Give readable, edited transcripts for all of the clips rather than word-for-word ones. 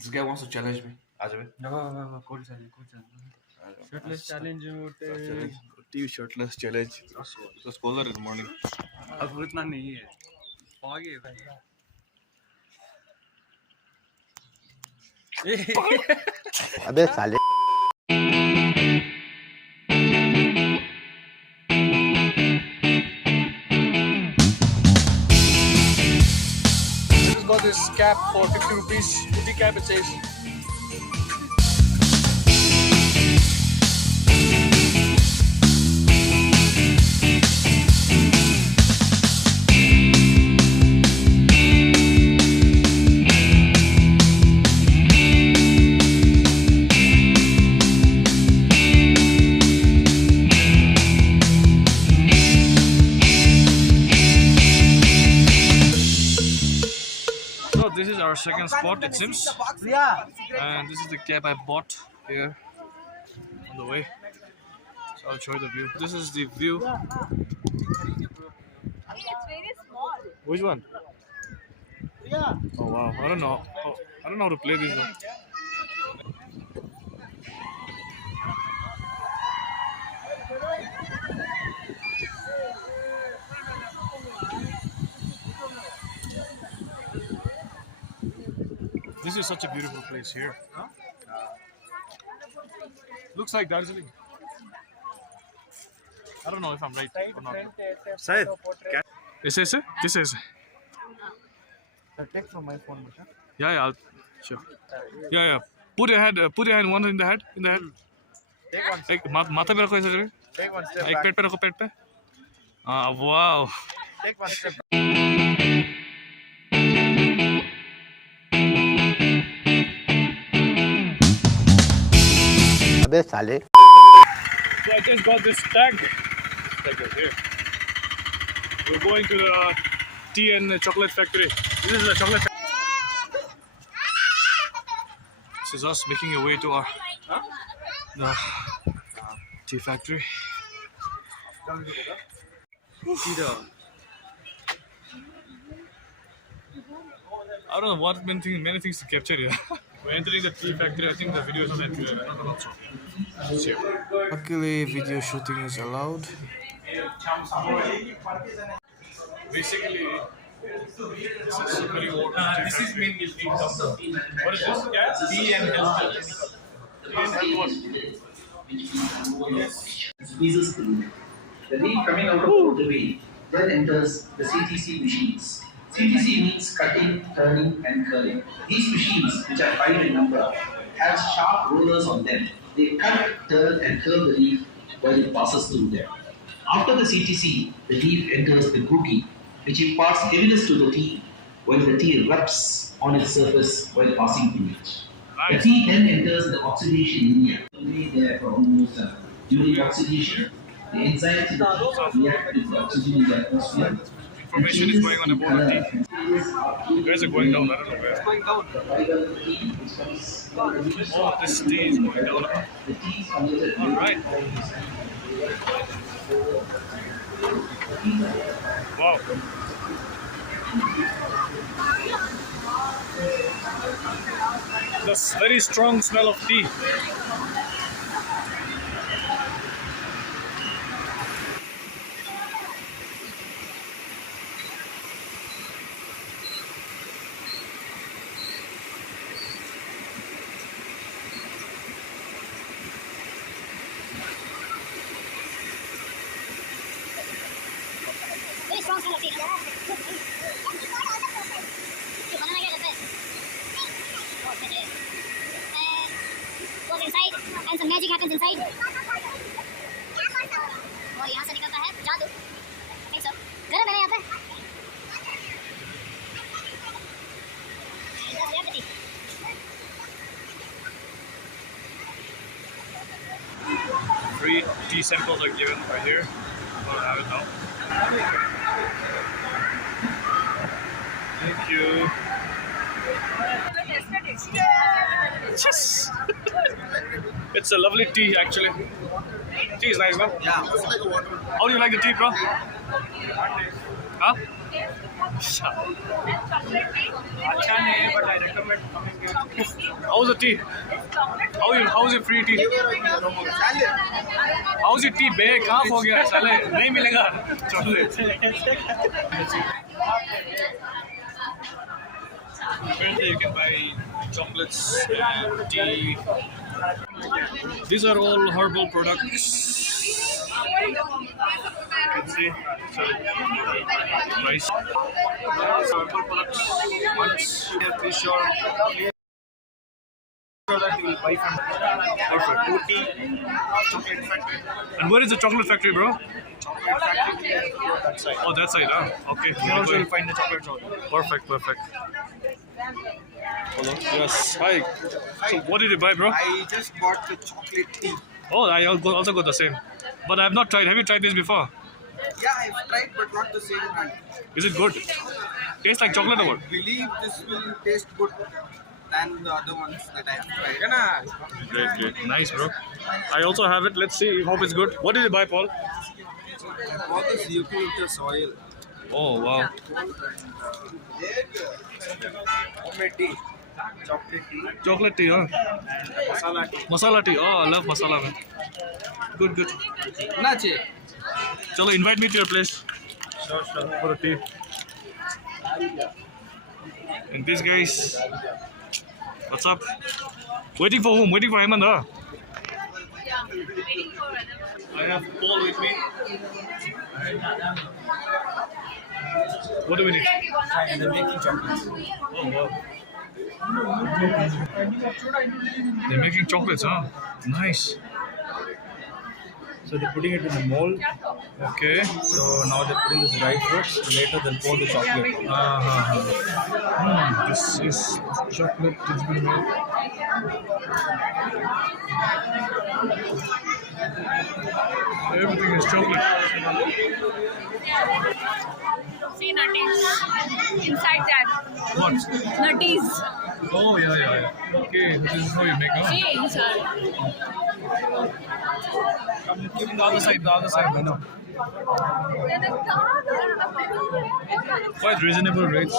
This guy wants to challenge me. Ajay. Shirtless challenge. TV shirtless challenge. It was colder in the morning. अब उतना नहीं है. Foggy है. अबे साले. Just got this cap for 50 rupees. Ooty cap it says. This is our second spot, it seems. And this is the cap I bought here on the way. So I'll show you the view. This is the view. It's very small. Which one? Oh wow, I don't know. I don't know how to play this one. This is such a beautiful place here. Looks like Darjeeling. I don't know if I'm right or not. Syed. This is it? This is it. Take from my phone, Musha. Yeah, sure. Yeah. Put your hand one in the head. Take one. एक माथा पे रखो ऐसे करके. Take one step एक back. पेट पे रखो पेट पे. Wow. Take one step. अबे साले. So I just got this tag. Tag is here. We're going to the tea and chocolate factory. This is the chocolate factory. This is us making our way to our the tea factory. I don't know what many things to capture here. We're entering the tea factory. I think the video is not entering. I don't know. Let's see. Luckily, video shooting is allowed. Basically, this is very old. This is mainly what is this? Yeah, tea and health. Tea and health what? Squeezes the leaf. The leaf coming out of the waterway then enters the CTC machines. CTC means cutting, turning, and curling. These machines, which are 5 in number, have sharp rollers on them. They cut, turn, and curl the leaf while it passes through them. After the CTC, the leaf enters the cookie, which imparts heaviness to the tea, while the tea erupts on its surface while passing through it. The tea then enters the oxidation area. Only there for almost during oxidation, the enzymes in the tea react with the oxygen in the atmosphere. Information is going on about the tea. You guys are going down. I don't know where. It's going down. Oh, this tea is going down. The tea is converted. All right. Wow. That's very strong smell of tea. Very strong smell of tea. Goes inside and some magic happens inside. और यहाँ से निकलता है जादू. नहीं sir. गरम है ना यहाँ पे? Free tea samples are given right here. I'll have it now. Thank you. Yes. It's a lovely tea actually. Tea is nice, no? Yeah. How do you like the tea, bro? Huh? अच्छा नहीं है, but I recommend coming here. How's the tea? How's your free tea? How's your tea? Beg कहाँ हो गया साले नहीं मिलेगा chocolate. Apparently you can buy chocolates and tea. These are all herbal products. You can see rice. Herbal products. Once you have fish or that you will buy from Ooty chocolate factory. And where is the chocolate factory, bro? Chocolate factory that side. Oh, that side, huh? Okay. Here also you'll find the chocolate shop. Perfect. Hello. Yes. Hi. So, what did you buy, bro? I just bought the chocolate tea. Oh, I also got the same. But I have not tried. Have you tried this before? Yeah, I've tried, but not the same brand. Is it good? Tastes like chocolate or what? I believe this will taste good than the other ones that I have tried. Great. Nice, bro. I also have it. Let's see. Hope it's good. What did you buy, Paul? I bought this eucalyptus oil. Oh, wow. Homemade tea. Chocolate tea. Chocolate tea, huh? Masala tea. Masala tea. Oh, I love masala, man. Good. Nache. Chalo, invite me to your place Sure. for the tea. And these guys, what's up? Waiting for whom? Waiting for Hemant, huh? I have Paul with me. What do we need? They're making chocolates. Oh, wow. They're making chocolates, huh? Nice. So they're putting it in the mold. Okay. So now they're putting this dry fruits. Later they'll pour the chocolate. This is chocolate. It's been made. Everything is chocolate. See nutties inside that. What? Nutties. Oh, yeah. Okay, this is how you make it. See inside. Keep the other side, I know. Quite reasonable rates.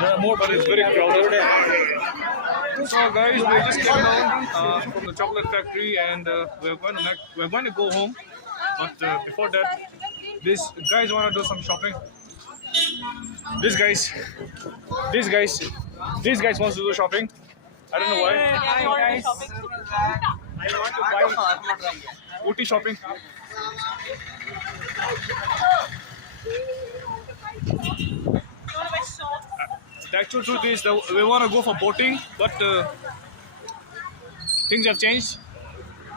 There are more, but it's very crowded. So, guys, we just came down from the chocolate factory, and we're going to go home. But before that, these guys want to do some shopping. These guys wants to do shopping. I don't know why. I want to buy Ooty shopping. The actual truth is that we want to go for boating, but things have changed.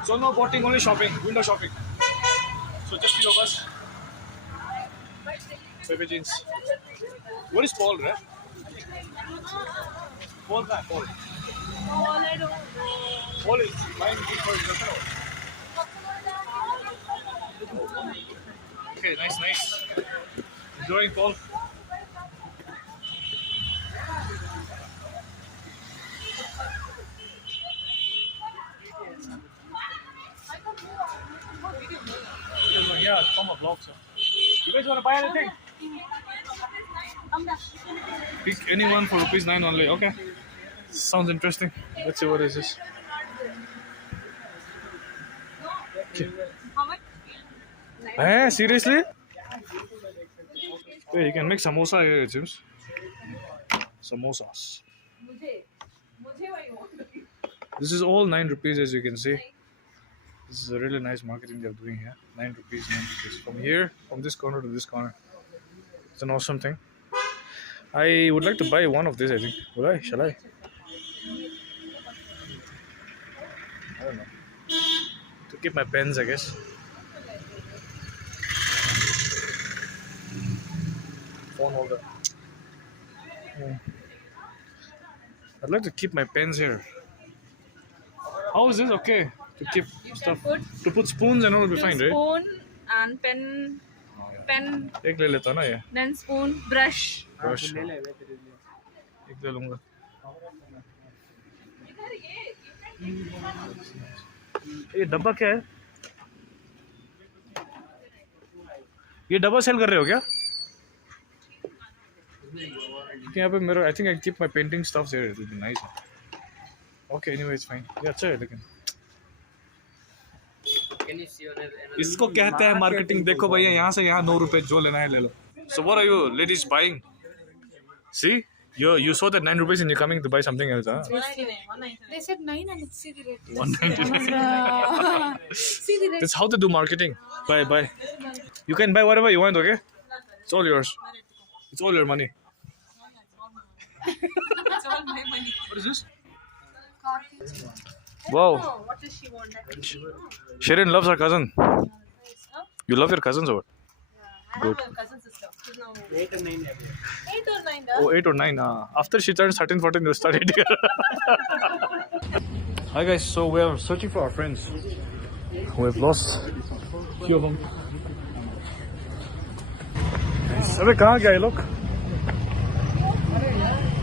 So no boating, only shopping, window shopping. So just few of us. Baby jeans. What is Paul, right? Paul. Paul is buying things for his girlfriend. Okay, nice. Enjoying Paul. Yeah, from a blog, sir. You guys want to buy anything? Pick anyone for ₹9 only. Okay. Sounds interesting. Let's see what is this. Okay. Hey, seriously? Hey, you can make samosa here, it seems. Samosas. This is all ₹9, as you can see. This is a really nice marketing they're doing here. ₹9. From here, from this corner to this corner. It's an awesome thing. I would like to buy one of these, I think. Will I? Shall I? I don't know. To keep my pens, I guess. Phone holder. I'd like to keep my pens here. How is this? Okay. To keep stuff. To put spoons and all will be fine, right? Spoon and pen. Pen. एक ले लेता हूँ ना ये. Then spoon, brush. Brush. एक ले लूँगा. ये डब्बा क्या है? ये डब्बा सेल कर रहे हो क्या? यहाँ पे मेरा I think I keep my painting stuff there. It will be nice. Okay, anyway, it's fine. ये अच्छा है लेकिन. इसको कहते हैं marketing. देखो भैया यहाँ से यहाँ 9 रुपए जो लेना है ले लो. So what are you ladies buying? See, you saw that 9 rupees and you're coming to buy something else, huh? They said 9 and it's see the rate. 190. See the rate. That's how they do marketing. Buy. You can buy whatever you want, okay? It's all yours. It's all your money. It's all my money. What is this? Wow. Oh, what does she want? Shirin loves her cousin. You love your cousins or what? I have a cousin sister. She's now 8 or 9. 8 or 9. Oh, 8 or 9. After she turns 13, 14, they'll start eating her. Hi guys, so we are searching for our friends. We have lost a few of them. Abhi, kahan gaya ye log?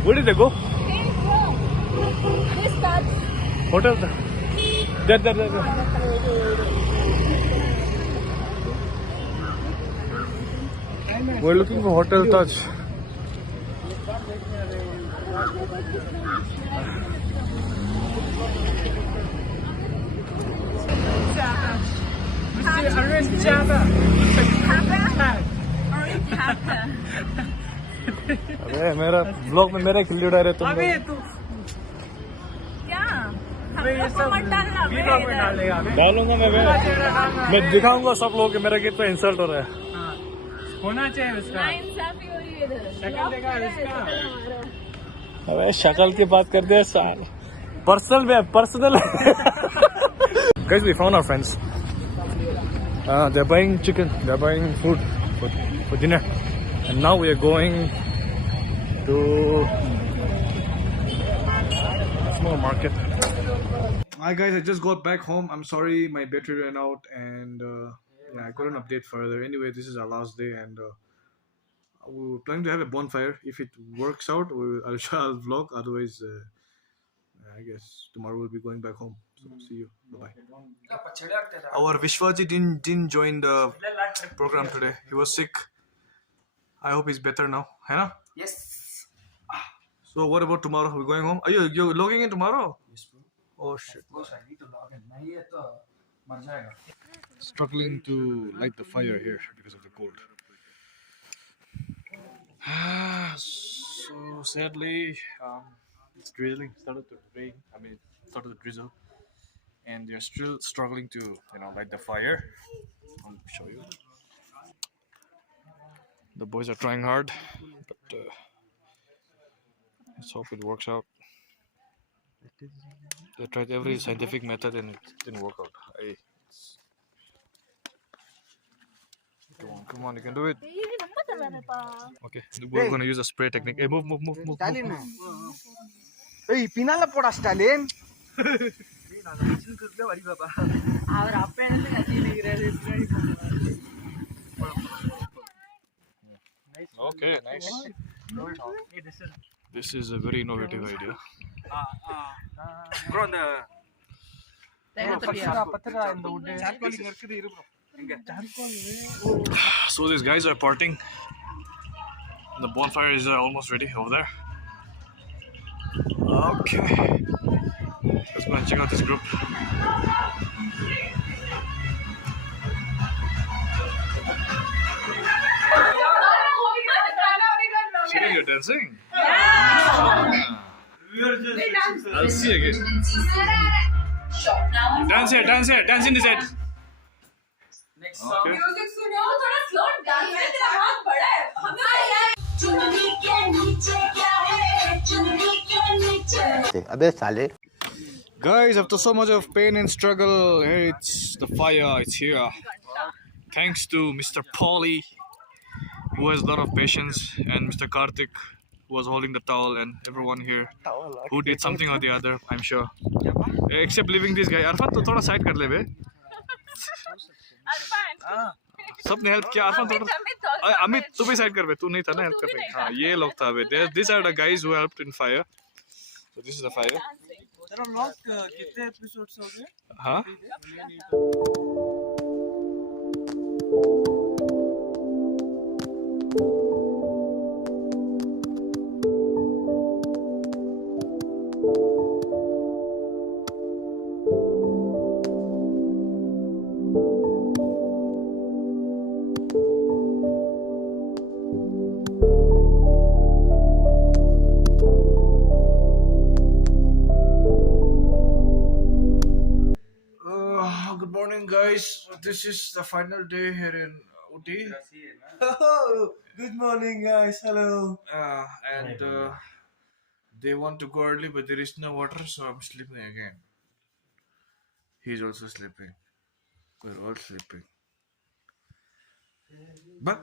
Where did they go? This part. Hotel. There. We're looking for Hotel Touch. अरे मेरा blog में मेरा एक leader है तुम लोग. क्या? हमको मत डालना बे. डालूंगा मैं दिखाऊंगा सब लोगों के मेरा कितना इंसल्ट हो रहा है. होना चाहिए उसका. नाइंसाफी हो रही है इधर. शक्ल देखा इसका. अबे शक्ल की बात कर दे साल. Personal. Guys, we found our friends. They're buying chicken. They're buying food for dinner. And now we are going to a small market. Hi guys, I just got back home. I'm sorry my battery ran out and I couldn't update further. Anyway, this is our last day and we were planning to have a bonfire. If it works out, I'll vlog. Otherwise, I guess tomorrow we'll be going back home. So see you. Bye. Our Vishwaji didn't join the program today. He was sick. I hope he's better now. Hai? Yes. So what about tomorrow? We're going home. Are you logging in tomorrow? Yes, bro. Oh shit. I need to log in. नहीं है तो मर जाएगा. Struggling to light the fire here because of the cold. So sadly, it's drizzling. Started to rain. Started to drizzle, and they're still struggling to light the fire. I'll show you. The boys are trying hard, but let's hope it works out. They tried every scientific method and it didn't work out. Hey. Come on, you can do it. Okay, we're gonna use a spray technique. Hey, move. Stalin. Hey, pinala poda Stalin. Okay, nice. This is a very innovative idea. Bro, the So these guys are partying. The bonfire is almost ready over there. Okay, let's go and check out this group. Shirin, you're dancing? Yeah. I'll see you again. Dance here, dance in the set. next song. Okay. सुनो थोड़ा slow dance है. तेरा हाथ बड़ा है. चुनरी के नीचे क्या है? चुनरी के नीचे. अबे साले. Guys, after so much of pain and struggle, here it's the fire. It's here. Thanks to Mr. Paulie, who has a lot of patience, and Mr. Karthik, who was holding the towel, and everyone here who did something or the other, I'm sure. Except leaving this guy. Arfan, तो थोड़ा side कर ले बे. सबने help किया. Arfan थोड़ा. अमित तू भी side कर बे. तू नहीं था ना help करने. हाँ ये लोग था बे. These are the guys who helped in fire. So this is the fire. तेरा vlog कितने episodes हो गए? हाँ. Good morning, guys. This is the final day here in Ooty. Oh, good morning, guys. Hello. And they want to go early, but there is no water, so I'm sleeping again. He's also sleeping. We're all sleeping. But